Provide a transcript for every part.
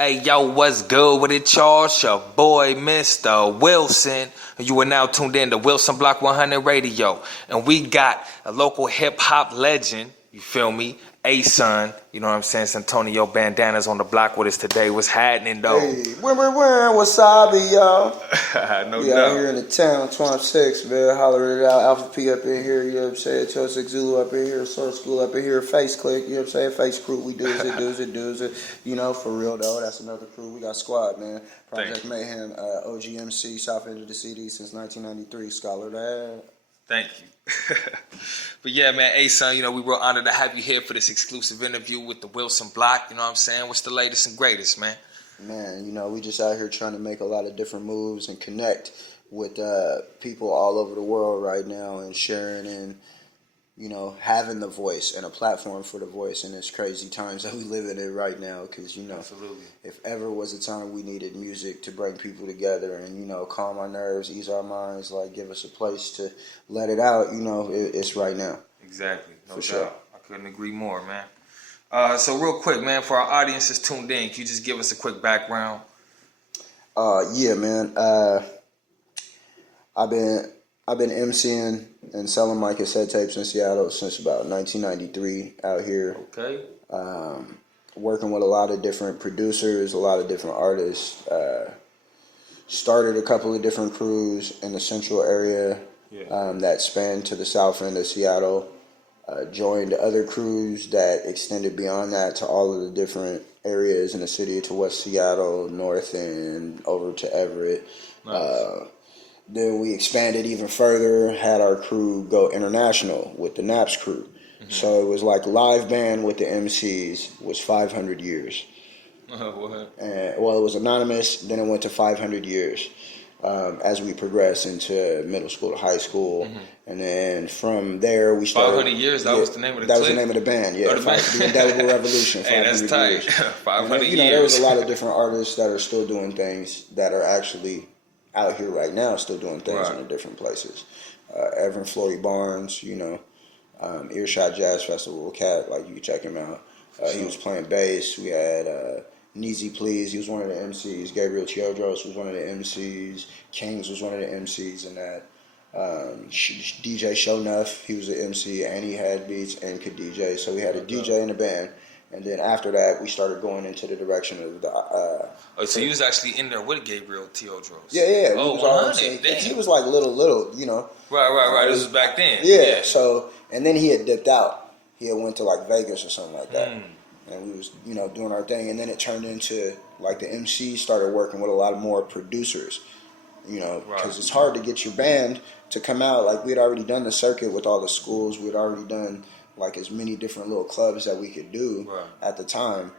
Hey, yo, what's good with it, y'all? It's your boy, Mr. Wilson. You are now tuned in to Wilson Block 100 Radio. And we got a local hip-hop legend, you feel me, Asun, you know what I'm saying, Suntonio Bandanaz on the block with us today. What's happening, though? Hey, wasabi, y'all. No We doubt. out here in the town, 26, man. Hollering it out. Alpha P up in here, you know what I'm saying? Chosik Zulu up in here, Source School up in here, Face Click, you know what I'm saying? Face Crew, we does it. You know, for real, though, that's another crew. We got Squad, man. Project Mayhem, OGMC, South End of the CD since 1993. Scholar that. Thank you. But yeah, man, Asun, you know, we were honored to have you here for this exclusive interview with the Wilson Block. You know what I'm saying? What's the latest and greatest, man? Man, you know, we just out here trying to make a lot of different moves and connect with people all over the world right now and sharing and, you know, having the voice and a platform for the voice in this crazy times that we live in right now. Because, you know, Absolutely. If ever was a time we needed music to bring people together and, you know, calm our nerves, ease our minds, like give us a place to let it out, you know, it's right now. Exactly. No doubt. Sure. I couldn't agree more, man. So real quick, man, for our audience that's tuned in, can you just give us a quick background? Yeah, man. I've been emceeing and selling my cassette tapes in Seattle since about 1993 out here. Okay. Working with a lot of different producers, a lot of different artists. Started a couple of different crews in the central area that spanned to the south end of Seattle. Joined other crews that extended beyond that to all of the different areas in the city, to West Seattle, North End, over to Everett. Nice. Then we expanded even further, had our crew go international with the Naps crew. Mm-hmm. So it was like live band with the MCs was 500 years. What? And, well, it was anonymous, then it went to 500 years as we progressed into middle school to high school. Mm-hmm. And then from there we started. 500 years, that was the name of the That was the name of the band, yeah. The Indelible Revolution. Hey, that's tight. 500 years. You know, there was a lot of different artists that are still doing things that are actually out here right now, still doing things in different places. Evan Flory Barnes, you know, Earshot Jazz Festival, Cat, like you can check him out. He was playing bass. We had Neezy Please, he was one of the MCs. Gabriel Teodros was one of the MCs. Kings was one of the MCs in that. DJ Shownuff, he was the MC, and he had beats and could DJ. So we had a DJ in the band. And then after that, we stared going into the direction of the. So you was actually in there with Gabriel Teodros? Yeah. Oh, he was like little, you know. Right. This was back then. Yeah. So, and then he had dipped out. He had went to like Vegas or something like that. And we was, you know, doing our thing. And then it turned into like the MCs started working with a lot of more producers, you know, because it's hard to get your band to come out. Like we had already done the circuit with all the schools. We had already done like as many different little clubs that we could do at the time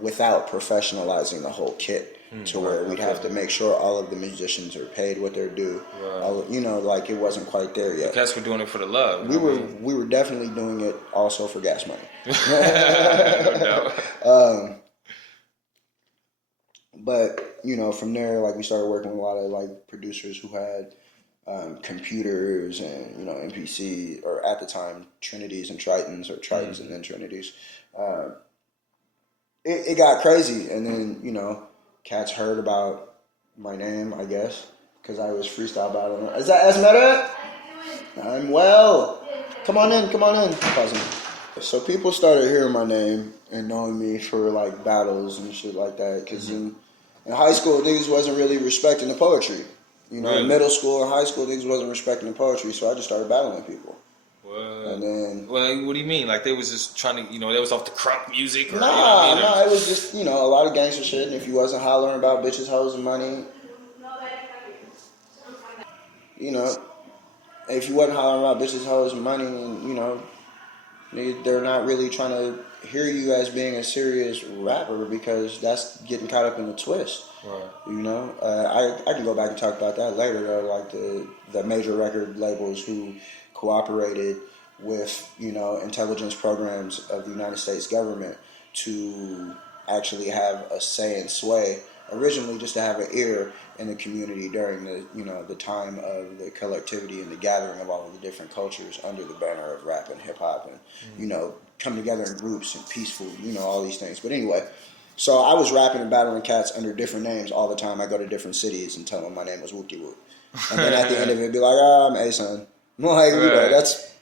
without professionalizing the whole kit to where we'd have to make sure all of the musicians are paid what they're due. You know, like it wasn't quite there yet. Because we're doing it for the love. We were definitely doing it also for gas money. No. But, you know, from there, like we started working with a lot of like producers who had computers and, you know, MPC, or at the time Trinities and Tritons, or Tritons and then Trinities. It got crazy, and then, you know, cats heard about my name, I guess, because I was freestyle battling. Is that Esmeralda? I'm well. Come on in. Cousin. So people started hearing my name and knowing me for like battles and shit like that, because in high school niggas wasn't really respecting the poetry. You know, in middle school and high school, niggas wasn't respecting the poetry, so I just started battling people. And then, well, what do you mean? Like they was just trying to, you know, they was off the crunk music? Or, nah, it was just, you know, a lot of gangster shit. And if you wasn't hollering about bitches, hoes, and money, you know, if you wasn't hollering about bitches, hoes, and money, and, you know, they're not really trying to hear you as being a serious rapper, because that's getting caught up in the twist. You know, I can go back and talk about that later, though, like the major record labels who cooperated with, you know, intelligence programs of the United States government to actually have a say and sway, originally just to have an ear in the community during the, you know, the time of the collectivity and the gathering of all of the different cultures under the banner of rap and hip hop, and you know, come together in groups and peaceful, you know, all these things. But anyway, So I was rapping and battling cats under different names all the time. I go to different cities and tell them my name was Whoopty Whoop. And then at the end of it, be like, I'm Asun. Like, that's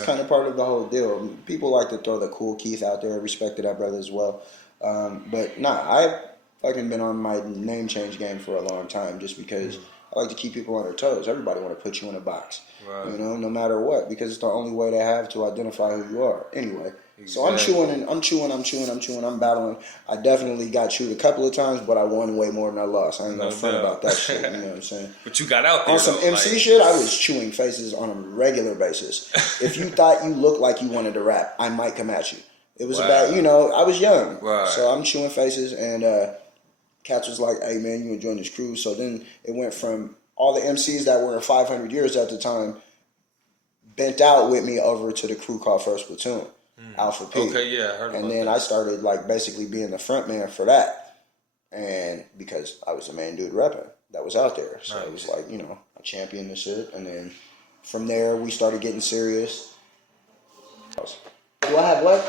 kind of part of the whole deal. People like to throw the cool Keith out there. I respected that brother as well. But I've fucking been on my name change game for a long time just because I like to keep people on their toes. Everybody want to put you in a box, no matter what, because it's the only way they have to identify who you are. Anyway, so I'm chewing, I'm battling. I definitely got chewed a couple of times, but I won way more than I lost. I ain't gonna front about that shit, you know what I'm saying? But you got out there. On some MC shit, I was chewing faces on a regular basis. If you thought you looked like you wanted to rap, I might come at you. It was about, I was young. Right. So I'm chewing faces, and cats was like, hey, man, you want to join this crew? So then it went from all the MCs that were in 500 years at the time bent out with me over to the crew called First Platoon, Alpha P. Okay, yeah, I heard about And then I started, basically being the front man for that. And because I was the main dude repping that was out there. So it was like, I championed the shit. And then from there, we started getting serious. Do I have what?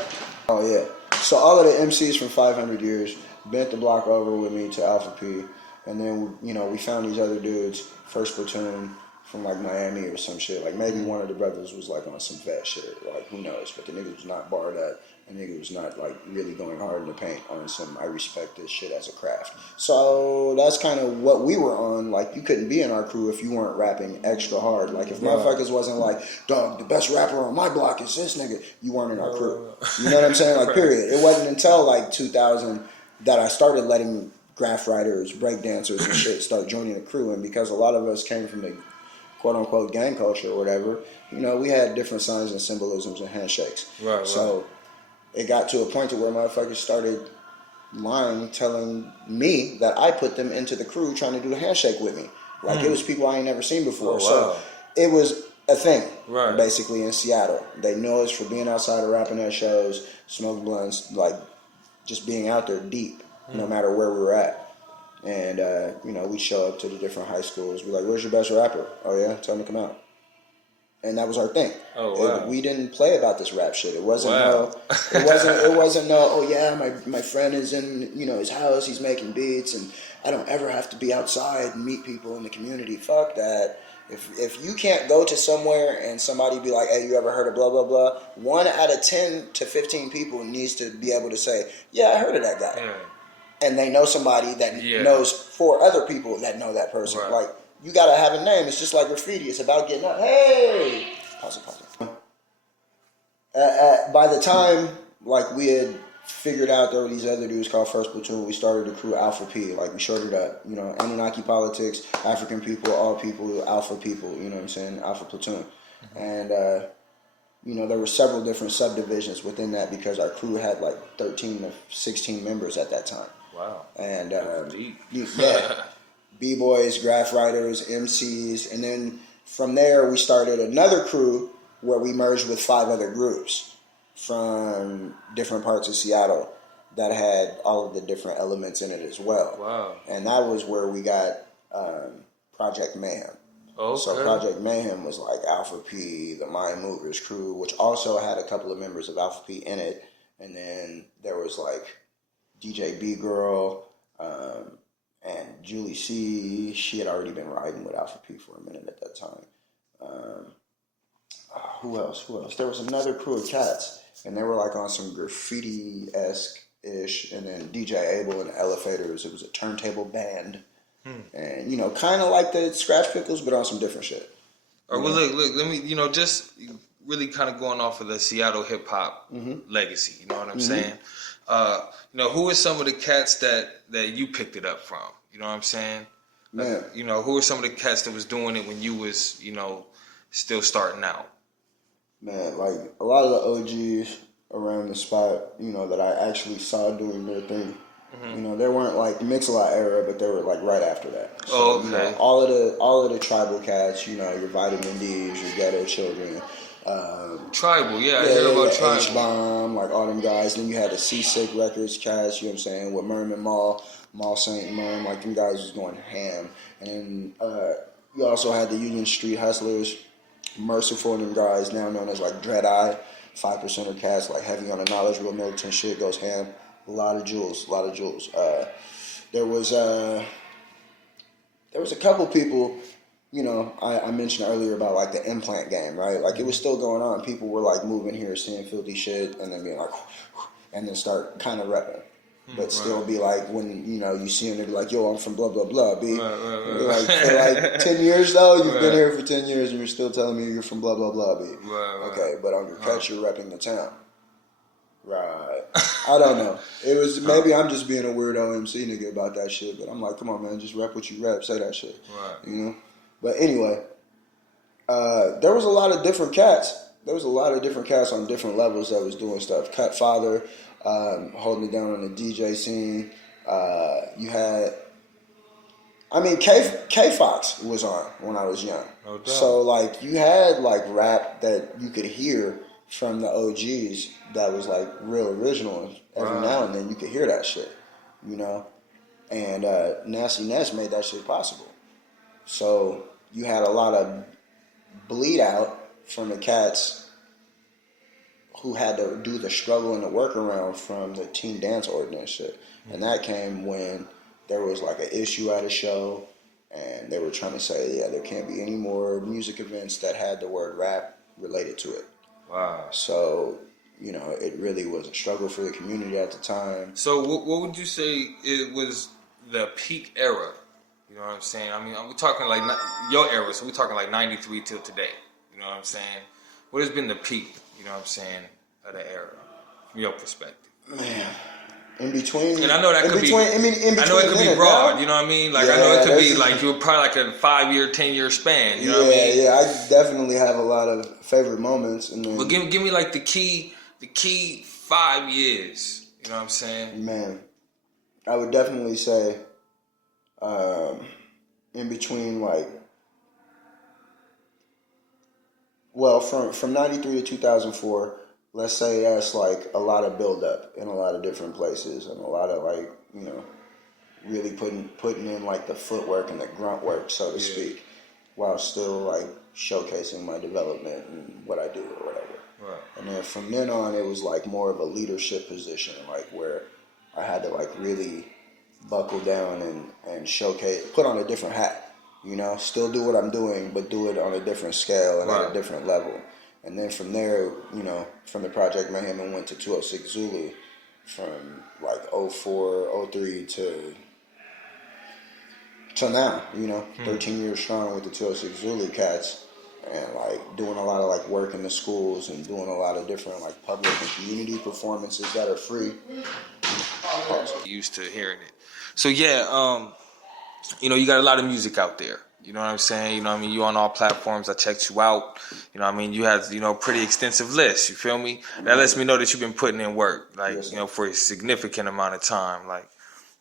Oh, yeah. So all of the MCs from 500 years bent the block over with me to Alpha P. And then, we found these other dudes, First Platoon from Miami or some shit. Maybe one of the brothers was on some vet shit. Who knows? But the nigga was not barred up. The nigga was not really going hard in the paint on some I respect this shit as a craft. So that's kind of what we were on. You couldn't be in our crew if you weren't rapping extra hard. If motherfuckers wasn't dog, the best rapper on my block is this nigga, you weren't in our crew. You know what I'm saying? Period. It wasn't until 2000 that I started letting graph writers, break dancers and shit start joining the crew. And because a lot of us came from the quote-unquote gang culture or whatever, we had different signs and symbolisms and handshakes. So it got to a point to where motherfuckers started lying, telling me that I put them into the crew trying to do the handshake with me. It was people I ain't never seen before. Oh, wow. So it was a thing, basically, in Seattle. They know us for being outside of rapping at shows, smoking blunts, just being out there deep, no matter where we were at. And, we show up to the different high schools. We're like, where's your best rapper? Oh, yeah? Tell him to come out. And that was our thing. Oh, wow. We didn't play about this rap shit. It wasn't it wasn't oh yeah, my friend is in, his house, he's making beats, and I don't ever have to be outside and meet people in the community. Fuck that. If you can't go to somewhere and somebody be like, hey, you ever heard of blah, blah, blah, 1 out of 10 to 15 people needs to be able to say, yeah, I heard of that guy. And they know somebody that knows 4 other people that know that person. You gotta have a name. It's just like graffiti. It's about getting up. Hey! Pause it. By the time, we had figured out there were these other dudes called First Platoon, we started the crew Alpha P. We shorted up. Anunnaki politics, African people, all people, Alpha people, you know what I'm saying? Alpha Platoon. And, there were several different subdivisions within that because our crew had 13 to 16 members at that time. Wow. And, B-boys, graph writers, MCs, and then from there we started another crew where we merged with 5 other groups from different parts of Seattle that had all of the different elements in it as well. Wow. And that was where we got Project Mayhem. Okay. So Project Mayhem was Alpha P, the Mind Movers crew, which also had a couple of members of Alpha P in it. And then there was DJ B Girl, and Julie C. She had already been riding with Alpha P for a minute at that time. Who else? There was another crew of cats, and they were on some graffiti-esque ish. And then DJ Abel and the Elevators. It was a turntable band, and kind of like the Scratch Pickles, but on some different shit. All right, well, look. Let me, just really kind of going off of the Seattle hip hop legacy. You know what I'm saying? Who are some of the cats that you picked it up from? You know what I'm saying? Man. Who are some of the cats that was doing it when you was, still starting out? Man, a lot of the OGs around the spot, that I actually saw doing their thing. They weren't Mix-a-Lot era, but they were right after that. So, okay. All of the tribal cats, your Vitamin D's, your Ghetto Children. Tribal, I heard about Tribal. H-Bomb, all them guys. Then you had the Seasick Records cast, you know what I'm saying, with Merman Mall Saint Merm, them guys was going ham. And you also had the Union Street Hustlers, Merciful, and them guys, now known as Dread Eye. 5% of cats, like heavy on the knowledge, real militant shit, goes ham. A lot of jewels. There was a couple people, you know, I mentioned earlier about like the implant game, right? Like it was still going on. People were like moving here, seeing filthy shit, and then being like, and then start kind of repping. But still be like, when, you know, you see them, they be like, yo, I'm from blah, blah, blah, B. Like, for like 10 years, though, you've been here for 10 years, and you're still telling me you're from blah, blah, blah, B. Okay, but on your catch, you're repping the town. Right. I don't know. It was, maybe I'm just being a weirdo MC nigga about that shit, but I'm like, come on, man, just rep what you rep, say that shit. You know? But anyway, there was a lot of different cats. There was a lot of different cats on different levels that was doing stuff. Cut Father, holding it down on the DJ scene. You had, I mean, K Fox was on when I was young. No doubt. So like you had like rap that you could hear from the OGs that was like real original. Every now and then you could hear that shit, you know. And Nasty Ness made that shit possible. So you had a lot of bleed out from the cats who had to do the struggle and the workaround from the teen dance ordinance shit. And that came when there was like an issue at a show and they were trying to say, yeah, there can't be any more music events that had the word rap related to it. Wow. So, you know, it really was a struggle for the community at the time. So what would you say it was the peak era? You know what I'm saying? I mean, we're talking like your era, so we're talking like 93 till today. You know what I'm saying? What has been the peak, you know what I'm saying, of the era, from your perspective? Man, in between. And I know that could be, I know it could be broad, you know what I mean? Like, I know it could be like, you were probably like a 5-year, 10-year span, you know what I mean? Yeah, I definitely have a lot of favorite moments. And then, but give me like the key 5 years, you know what I'm saying? Man, I would definitely say, in between like, well, from 93 to 2004, let's say that's like a lot of build up in a lot of different places and a lot of like, you know, really putting in like the footwork and the grunt work, so to speak, while still like showcasing my development and what I do or whatever. Right. And then from then on, it was like more of a leadership position, like where I had to like really buckle down and showcase, put on a different hat. You know, still do what I'm doing, but do it on a different scale and at a different level. And then from there, you know, from the Project Mayhem, I went to 206 Zulu from like 04, 03 to now, you know, 13 years strong with the 206 Zulu cats and like doing a lot of like work in the schools and doing a lot of different like public and community performances that are free. Used to hearing it. So yeah, you know, you got a lot of music out there. You know what I'm saying? You know what I mean? You on all platforms. I checked you out. You know what I mean? You have, you know, pretty extensive list. You feel me? That lets me know that you've been putting in work, like, you know, for a significant amount of time. Like,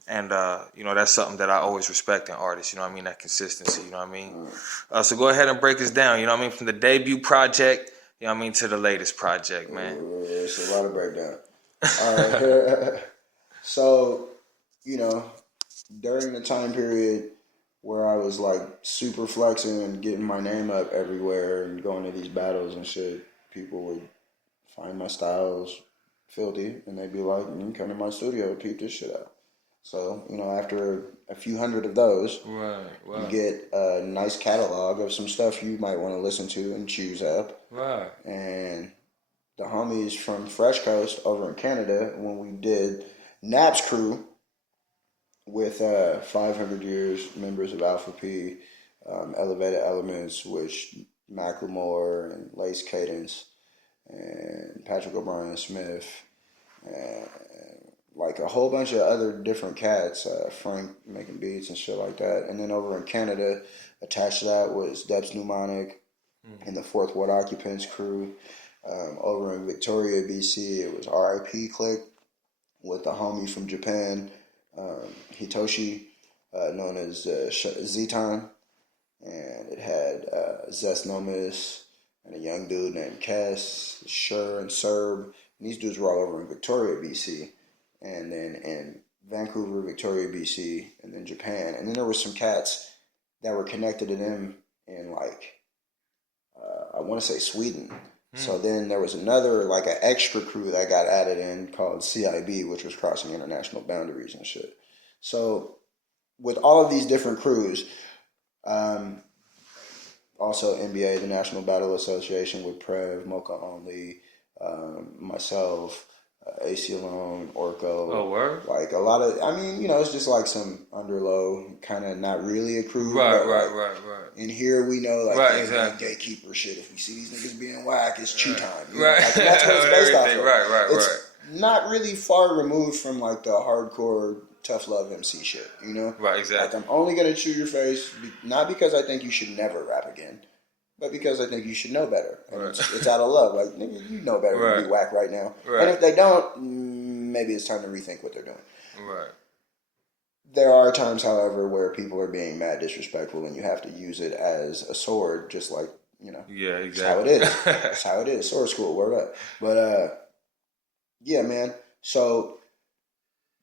and, you know, that's something that I always respect in artists. You know what I mean? That consistency. You know what I mean? So go ahead and break us down. You know what I mean? From the debut project, you know what I mean, to the latest project, man. It's a lot of breakdown. All right. So, you know, during the time period where I was like super flexing and getting my name up everywhere and going to these battles and shit, people would find my styles filthy and they'd be like, come to my studio, peep this shit out. So, you know, after a few hundred of those, you get a nice catalog of some stuff you might want to listen to and choose up. Right. And the homies from Fresh Coast over in Canada, when we did Nap's Crew, with 500 Years, members of Alpha P, Elevated Elements, which Macklemore and Lace Cadence and Patrick O'Brien Smith, and like a whole bunch of other different cats, Frank making beats and shit like that. And then over in Canada, attached to that was Debs Pneumonic and the Fourth Ward Occupants crew. Over in Victoria, BC, it was RIP Click with the homie from Japan, Hitoshi, known as Z-Time, and it had Zest Nomis and a young dude named Cass, Sher, and Serb. And these dudes were all over in Victoria, BC, and then in Vancouver, Victoria, BC, and then Japan. And then there were some cats that were connected to them in like, I want to say Sweden. So then there was another, like an extra crew that got added in called CIB, which was crossing international boundaries and shit. So with all of these different crews, also NBA, the National Battle Association with Prev, Mocha Only, myself, AC Alone, Orco. Oh, word? Like a lot of, I mean, it's just like some underlow, kind of not really a crew. Right. And here we know, like, right, exactly. gatekeeper shit. If we see these niggas being whack, it's chew time. Right. Like, and that's what it's based off of. Right. It's not really far removed from, like, the hardcore tough love MC shit, Right, exactly. Like, I'm only going to chew your face, not because I think you should never rap again, but because I think you should know better. And it's out of love. Like, nigga, you know better than to be whack right now. Right. And if they don't, maybe it's time to rethink what they're doing. Right. There are times, however, where people are being mad disrespectful and you have to use it as a sword, just like, Yeah, exactly. That's how it is. That's how it is. Sword school, word up. But, yeah, man. So,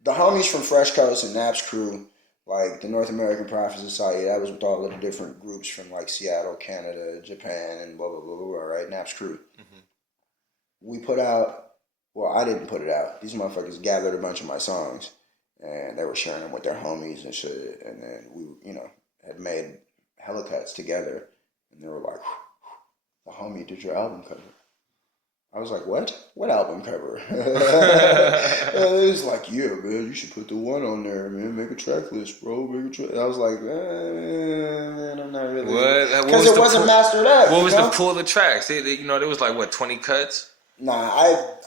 the homies from Fresh Coast and Nap's crew, like the North American Prophet Society, that was with all of the different groups from like Seattle, Canada, Japan, and blah, blah, blah, blah, right? Nap's crew. We put out, well, I didn't put it out. These motherfuckers gathered a bunch of my songs and they were sharing them with their homies and shit. And then we, had made hella cuts together and they were like, the homie did your album cover. I was like, what? What album cover? It was like, yeah, man, you should put the one on there, man. Make a track list, bro. Make a track. I was like, man, I'm not really. What? Because it wasn't mastered up. What was the pool of the tracks? There was like, 20 cuts? Nah,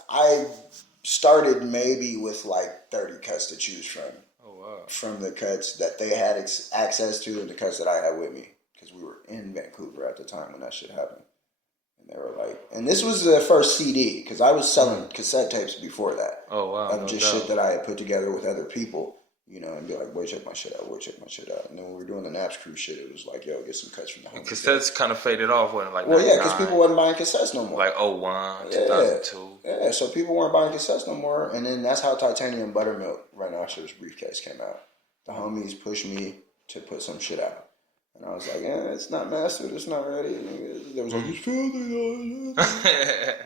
I started maybe with like 30 cuts to choose from. Oh, wow. From the cuts that they had access to and the cuts that I had with me. Because we were in Vancouver at the time when that shit happened. They were like, and this was the first CD, because I was selling cassette tapes before that. Oh, wow. Of just shit that I had put together with other people, and be like, boy, check my shit out, And then when we were doing the Naps Crew shit, it was like, yo, get some cuts from the home. Cassettes kind of faded off, wasn't it? Like, well, yeah, because people wasn't buying cassettes no more. Like 01, 2002. Yeah, so people weren't buying cassettes no more. And then that's how Titanium Buttermilk, Right Officer's Briefcase came out. The homies pushed me to put some shit out. And I was like, it's not mastered, it's not ready. They was like, you filthy.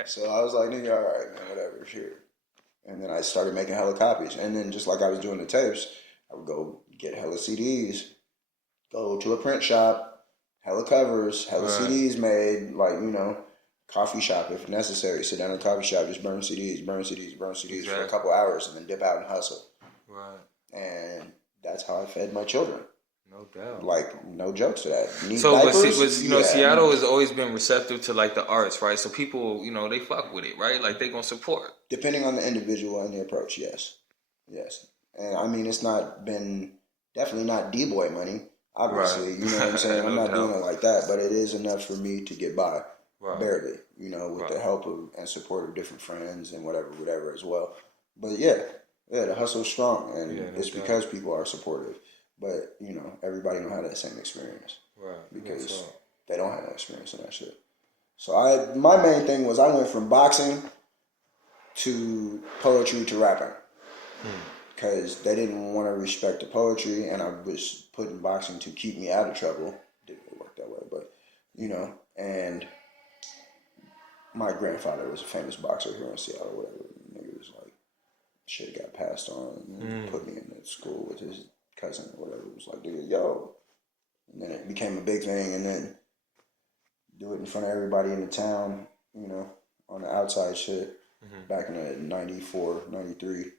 So I was like, nigga, all right, man, whatever, sure. And then I started making hella copies. And then just like I was doing the tapes, I would go get hella CDs, go to a print shop, hella covers, hella CDs made, like, coffee shop if necessary. Sit down in a coffee shop, just burn CDs for a couple hours and then dip out and hustle. Right. And that's how I fed my children. No doubt. Like, no jokes to that. Seattle has always been receptive to, like, the arts, right? So people, they fuck with it, right? Like, they gonna support. Depending on the individual and the approach, yes. Yes. And, I mean, it's not been, definitely not D-boy money, obviously. Right. You know what I'm saying? I'm not doing it like that, but it is enough for me to get by, barely, with the help of and support of different friends and whatever as well. But, yeah, the hustle's strong, and it's because people are supportive. But, everybody don't have that same experience. Right. Because they don't have that experience in that shit. So my main thing was I went from boxing to poetry to rapping. Because they didn't want to respect the poetry, and I was putting boxing to keep me out of trouble. Didn't really work that way, but, and my grandfather was a famous boxer here in Seattle, whatever. Nigga was like, shit got passed on and put me in that school with his cousin or whatever. It was like, dude, yo. And then it became a big thing, and then do it in front of everybody in the town, on the outside shit. Back in the 94, 93,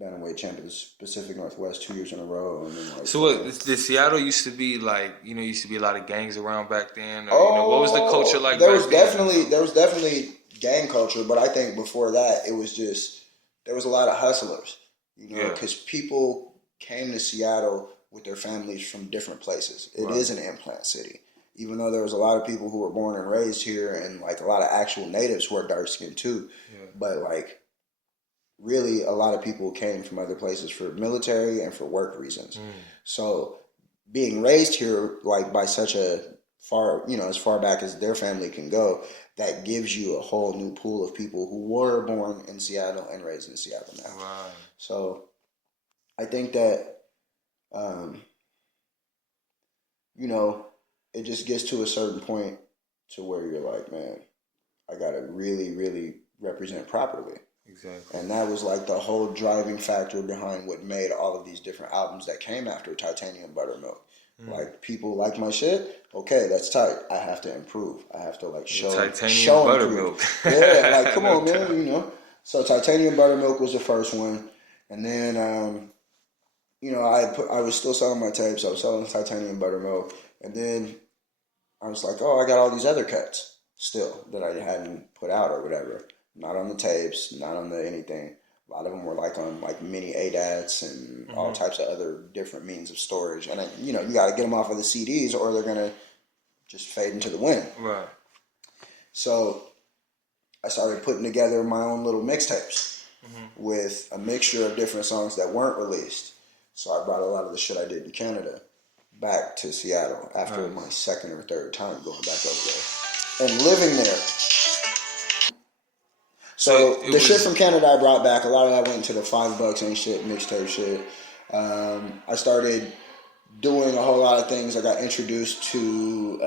Bantamweight champions, Pacific Northwest 2 years in a row. And then did Seattle used to be like, used to be a lot of gangs around back then? Or, what was the culture like there was definitely gang culture, but I think before that, it was just, there was a lot of hustlers, because people came to Seattle with their families from different places. It is an implant city. Even though there was a lot of people who were born and raised here and like a lot of actual natives who are dark skinned too. Yeah. But like really a lot of people came from other places for military and for work reasons. So being raised here like by such a far, as far back as their family can go, that gives you a whole new pool of people who were born in Seattle and raised in Seattle now. Right. So I think that, it just gets to a certain point to where you're like, man, I gotta really, really represent properly. Exactly. And that was like the whole driving factor behind what made all of these different albums that came after Titanium Buttermilk. Like, people like my shit. Okay, that's tight. I have to improve. I have to like show Buttermilk. Yeah, like come on, man. You know. So Titanium Buttermilk was the first one, and then you know, I was still selling my tapes. I was selling Titanium Buttermilk, and then I was like, oh, I got all these other cuts still that I hadn't put out or whatever. Not on the tapes, not on the anything. A lot of them were like on like mini ADATs and all types of other different means of storage. And you know, you got to get them off of the CDs or they're gonna just fade into the wind. Right. So I started putting together my own little mixtapes with a mixture of different songs that weren't released. So I brought a lot of the shit I did in Canada back to Seattle after my second or third time going back over there and living there. So the shit from Canada I brought back, a lot of that went into the $5 ain't shit mixtape shit. I started doing a whole lot of things. I got introduced to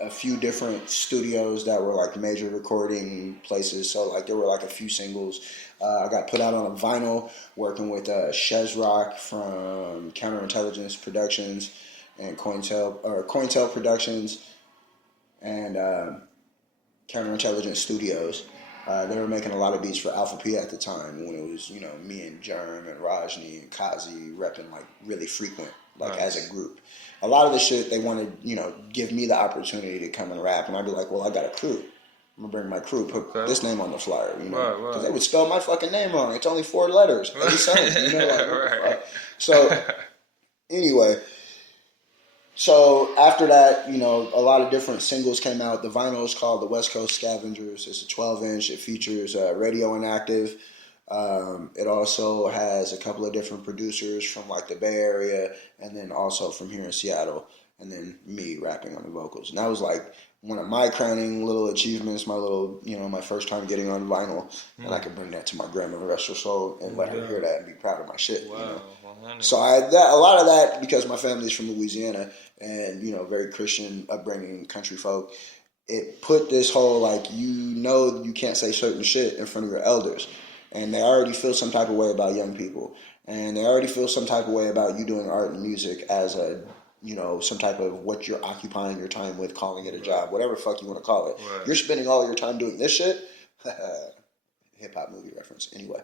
a few different studios that were like major recording places. So like there were like a few singles. I got put out on a vinyl working with Shez Rock from Counterintelligence Productions and Cointel Productions and Counterintelligence Studios. They were making a lot of beats for Alpha P at the time when it was, you know, me and Germ and Rajni and Kazi repping like really frequent, like as a group. A lot of the shit they wanted, you know, give me the opportunity to come and rap, and I'd be like, well, I got a crew. I'm gonna bring my crew, put this name on the flyer, you know, because they would spell my fucking name wrong. It's only 4 letters, A7, you know, like what the fuck? So anyway. So after that, you know, a lot of different singles came out. The vinyl is called The West Coast Scavengers. It's a 12-inch. It features Radio Inactive. It also has a couple of different producers from like the Bay Area and then also from here in Seattle. And then me rapping on the vocals. And that was like one of my crowning little achievements, my little, you know, my first time getting on vinyl. And I could bring that to my grandmother, rest her soul, and let her hear that and be proud of my shit. Wow. You know? 100. So I had that, a lot of that because my family's from Louisiana and, you know, very Christian upbringing, country folk. It put this whole, like, you know, you can't say certain shit in front of your elders. And they already feel some type of way about young people. And they already feel some type of way about you doing art and music as a, you know, some type of what you're occupying your time with, calling it a job, whatever the fuck you want to call it. Right. You're spending all your time doing this shit. Hip-hop movie reference. Anyway.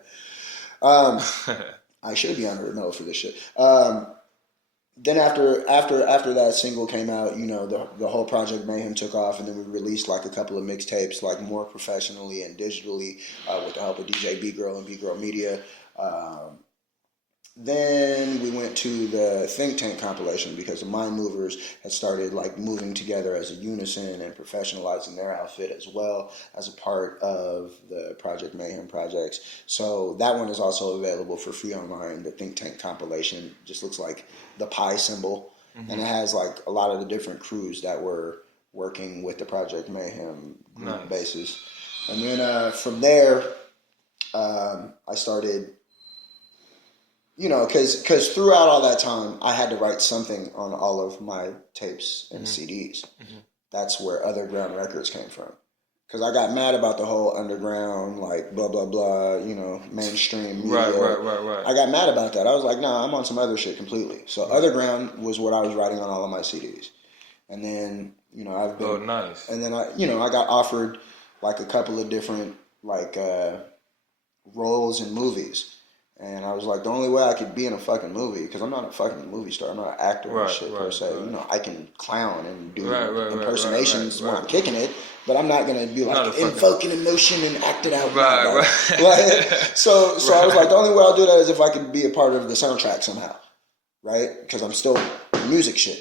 I should be under the nose for this shit. Then after that single came out, you know, the whole Project Mayhem took off, and then we released like a couple of mixtapes, like more professionally and digitally, with the help of DJ B-Girl and B-Girl Media. Then we went to the Think Tank compilation because the Mind Movers had started like moving together as a unison and professionalizing their outfit as well as a part of the Project Mayhem projects. So that one is also available for free online. The Think Tank compilation just looks like the pie symbol, and it has like a lot of the different crews that were working with the Project Mayhem group basis. And then from there, I started. You know, because throughout all that time, I had to write something on all of my tapes and CDs. That's where Underground Records came from. Because I got mad about the whole underground, like, blah, blah, blah, you know, mainstream media. Right. I got mad about that. I was like, nah, I'm on some other shit completely. So Underground was what I was writing on all of my CDs. And then, you know, I've been... Oh, nice. And then, I got offered, like, a couple of different, like, roles in movies. And I was like, the only way I could be in a fucking movie, because I'm not a fucking movie star, I'm not an actor or shit per se. You know, I can clown and do impersonations when I'm kicking it, but I'm not gonna be like invoke an emotion and act it out. So I was like, the only way I'll do that is if I can be a part of the soundtrack somehow, right? Because I'm still music shit.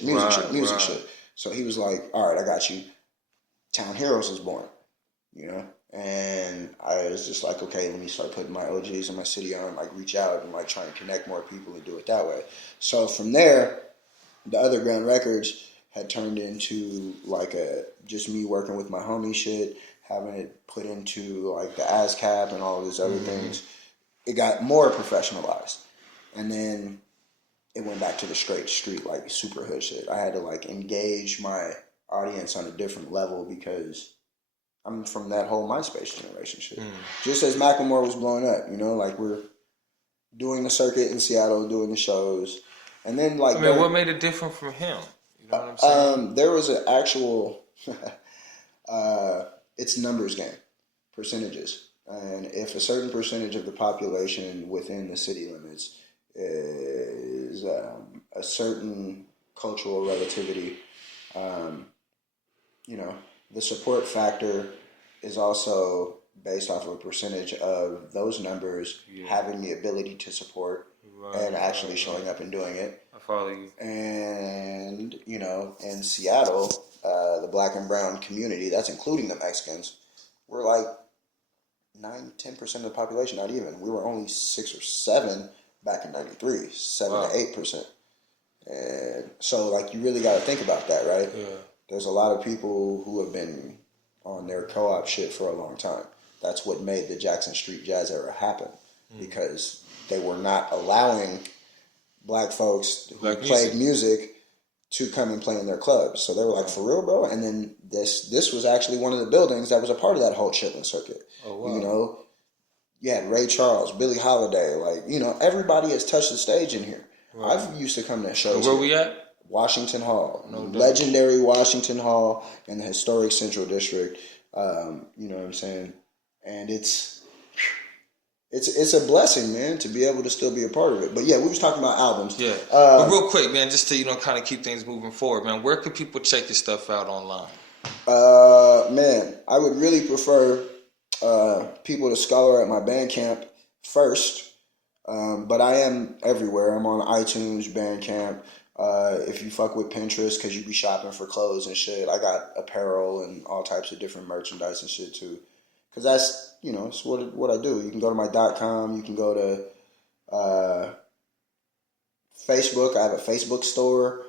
So he was like, all right, I got you. Town Heroes was born, you know. And I was just like, okay, let me start putting my OGs in my city on, like reach out and like try and connect more people and do it that way. So from there, the Underground Records had turned into like just me working with my homie shit, having it put into like the ASCAP and all of these other things. It got more professionalized. And then it went back to the straight street, like super hood shit. I had to like engage my audience on a different level because I'm from that whole MySpace generation shit. Just as Macklemore was blowing up, you know, like we're doing the circuit in Seattle, doing the shows, and then like I mean, what made it different from him? You know what I'm saying? There was an actual it's numbers game, percentages, and if a certain percentage of the population within the city limits is a certain cultural relativity, you know, the support factor is also based off of a percentage of those numbers having the ability to support and actually showing up and doing it. I follow you. And, you know, in Seattle, the black and brown community, that's including the Mexicans, we're like 9-10% of the population, not even. We were only 6 or 7 back in 93, 7 to 8%. And so, like, you really got to think about that, right? Yeah. There's a lot of people who have been on their co-op shit for a long time. That's what made the Jackson Street Jazz era happen, because they were not allowing black folks who played music to come and play in their clubs. So they were like, for real, bro? And then this was actually one of the buildings that was a part of that whole chitlin circuit. Oh, wow. You know, you had Ray Charles, Billie Holiday, like, you know, everybody has touched the stage in here. Right. I've used to come to shows. Where we at? Washington Hall. No legendary Washington Hall in the historic Central District. You know what I'm saying? And it's a blessing, man, to be able to still be a part of it. But yeah, we was talking about albums. Yeah. But real quick, man, just to, you know, kind of keep things moving forward, man, where can people check your stuff out online? Man, I would really prefer people to scholar at my Bandcamp first. But I am everywhere. I'm on iTunes, Bandcamp. If you fuck with Pinterest, because you be shopping for clothes and shit, I got apparel and all types of different merchandise and shit too. Because that's, you know, it's what I do. You can go to my .com. You can go to Facebook. I have a Facebook store.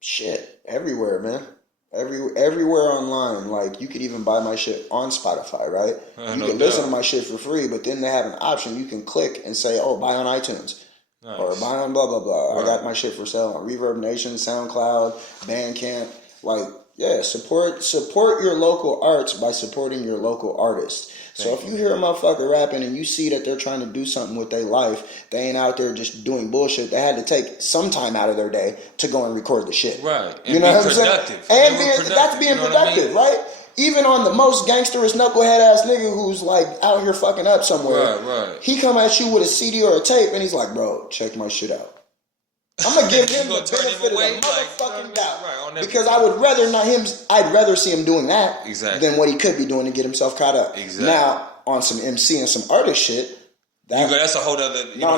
Shit, everywhere, man. Everywhere online. Like, you could even buy my shit on Spotify, right? You can listen to my shit for free, but then they have an option. You can click and say, oh, buy on iTunes. Nice. Or buy on blah, blah, blah. Right. I got my shit for sale on Reverb Nation, SoundCloud, Bandcamp. Like, yeah, support your local arts by supporting your local artists. So if you hear a motherfucker rapping and you see that they're trying to do something with their life, they ain't out there just doing bullshit. They had to take some time out of their day to go and record the shit. Right. And you know what I'm saying? And that's being productive, right? Even on the most gangsterous knucklehead ass nigga who's like out here fucking up somewhere. Right. He come at you with a CD or a tape and he's like, bro, check my shit out. I'm gonna give him the benefit of the motherfucking doubt. Right, because I would rather I'd rather see him doing that than what he could be doing to get himself caught up. Exactly. Now, on some MC and some artist shit, that's a whole other. No.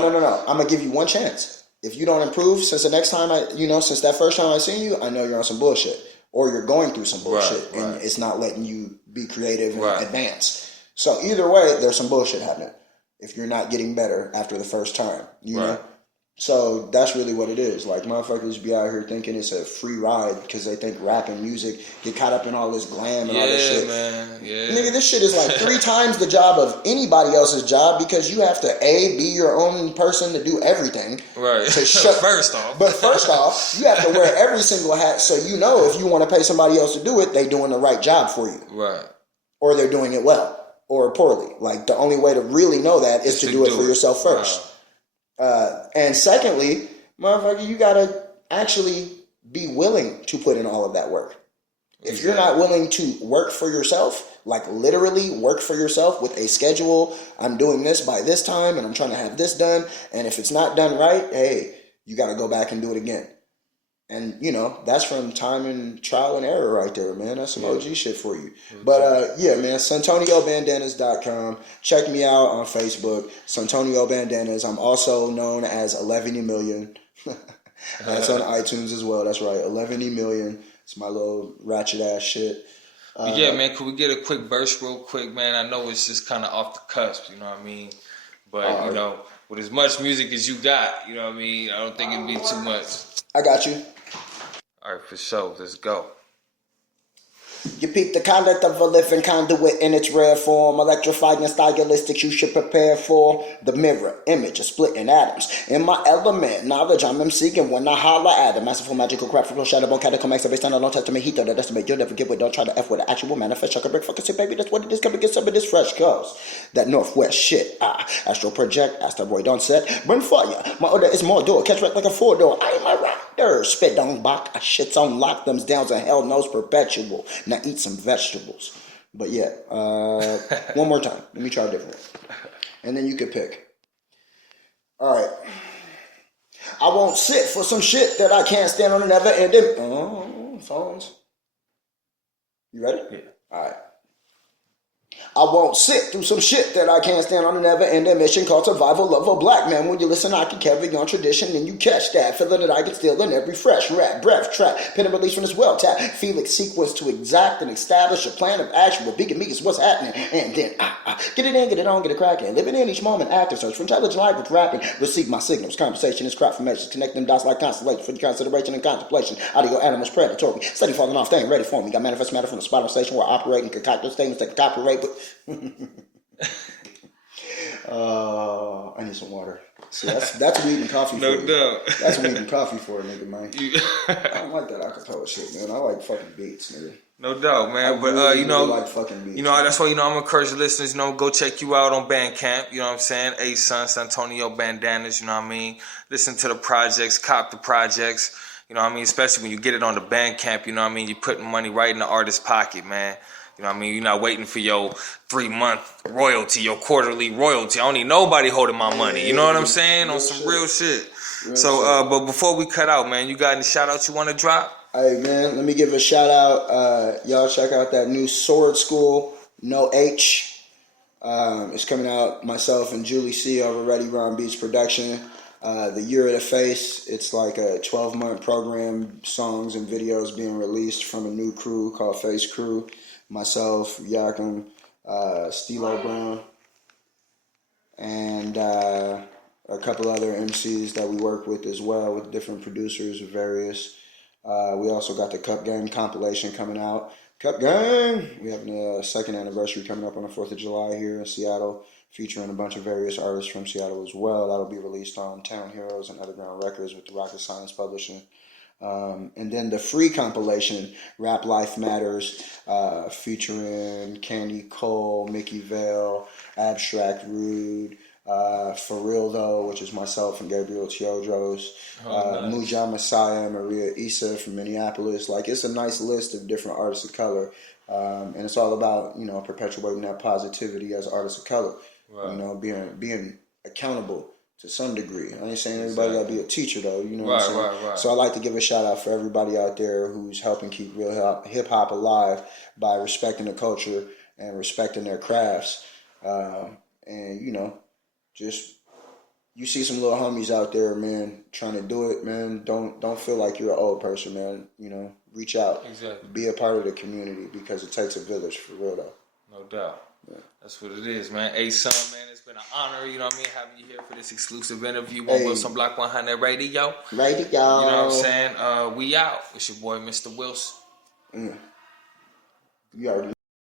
I'm gonna give you one chance. If you don't improve since the next time since that first time I seen you, I know you're on some bullshit. Or you're going through some bullshit and it's not letting you be creative and advance. So either way, there's some bullshit happening if you're not getting better after the first time, you know? So that's really what it is. Like, motherfuckers be out here thinking it's a free ride because they think rap and music get caught up in all this glam and all this shit. Man. Yeah, nigga, this shit is like 3 times the job of anybody else's job because you have to be your own person to do everything. Right. First off, you have to wear every single hat so you know if you want to pay somebody else to do it, they doing the right job for you. Right. Or they're doing it well or poorly. Like, the only way to really know that is to do it for yourself first. Wow. And secondly, motherfucker, you gotta actually be willing to put in all of that work. If you're not willing to work for yourself, like literally work for yourself with a schedule, I'm doing this by this time and I'm trying to have this done, and if it's not done right, hey, you gotta go back and do it again. And, you know, that's from time and trial and error right there, man. That's some OG shit for you. But, yeah, man, SuntonioBandanaz.com. Check me out on Facebook, Suntonio Bandanaz. I'm also known as 11 Million. That's on iTunes as well. That's right, 11 Million. It's my little ratchet-ass shit. Yeah, man, could we get a quick verse real quick, man? I know it's just kind of off the cusp, you know what I mean? But, you know, with as much music as you got, you know what I mean? I don't think it'd be too much. I got you. All right, for sure. Let's go. You peep the conduct of a living conduit in its rare form. Electrifying stylistics you should prepare for. The mirror image of splitting atoms. In my element, knowledge I'm emceeing when I holler at them. Masterful magical crap from shadow catacomb based on a long testament heat that estimate you'll never get with. Don't try to F with the actual manifest. Chuck a brick fucking shit, baby. That's what it is. Come and get some of this fresh coast. That northwest shit. Astral project, asteroid on set. Burn fire. My order is more door. Catch right like a 4-door. I am a rider. Spit on bach. I shits on lock. Thumbs downs and hell knows perpetual. Now eat some vegetables. But yeah, one more time. Let me try different. And then you can pick. All right. I won't sit for some shit that I can't stand on the never ending. Oh, phones. You ready? Yeah. All right. I won't sit through some shit that I can't stand on a never-ending mission called survival of a black man. When you listen, I can carry on tradition and you catch that. Feeling that I can steal in every fresh rap, breath, trap, pin and release from this well tap. Felix sequence to exact and establish a plan of action. What big and me is what's happening. And then, get it in, get it on, get it cracking. Living in each moment, active search for intelligent life with rapping. Receive my signals, conversation is confirmation. Connect them dots like constellation for the consideration and contemplation. Audio animals predatory. Steady falling off, they ain't ready for me. Got manifest matter from the spot on station where operating concoct those statements that can copyright with. I need some water. See, that's weed and coffee. No for doubt. That's weed and coffee for a nigga, man. I don't like that acapella shit, man. I like fucking beats, nigga. No doubt, man. But really like fucking beats. That's why I'm gonna encourage the listeners. Go check you out on Bandcamp. You know what I'm saying? Asun, Suntonio Bandanaz. You know what I mean? Listen to the projects, cop the projects. You know what I mean? Especially when you get it on the Bandcamp. You know what I mean? You're putting money right in the artist's pocket, man. You know what I mean? You're not waiting for your 3-month royalty, your quarterly royalty. I don't need nobody holding my money. You know what I'm saying? On some real shit. But before we cut out, man, you got any shout outs you want to drop? Hey, man, let me give a shout out. Y'all check out that new Sword School, No H. It's coming out, myself and Julie C. over Ready Ron Beats production. The Year of the Face, it's like a 12-month program, songs and videos being released from a new crew called Face Crew. Myself, Yakum, Stilo Brown, and a couple other MCs that we work with as well, with different producers of various. We also got the Cup Gang compilation coming out. Cup Gang! We have a second anniversary coming up on the 4th of July here in Seattle, featuring a bunch of various artists from Seattle as well. That'll be released on Town Heroes and Underground Records with the Rocket Science Publishing. And then the free compilation, Rap Life Matters, featuring Candy Cole, Mickey Vale, Abstract Rude, For Real Though, which is myself and Gabriel Teodros, nice. Muja Messiah, Maria Issa from Minneapolis. Like, it's a nice list of different artists of color. And it's all about, perpetuating that positivity as artists of color. Right. Being accountable to some degree. I ain't saying everybody got to be a teacher, though. You know what I'm saying? Right. So I like to give a shout out for everybody out there who's helping keep real hip hop alive by respecting the culture and respecting their crafts. And just you see some little homies out there, man, trying to do it, man. Don't feel like you're an old person, man. Reach out, exactly. Be a part of the community because it takes a village for real, though. No doubt. Yeah. That's what it is, man. Asun, man, it's been an honor, you know what I mean, having you here for this exclusive interview on Wilson Block 100 Radio. Radio. You know what I'm saying? We out. It's your boy, Mr. Wilson. You already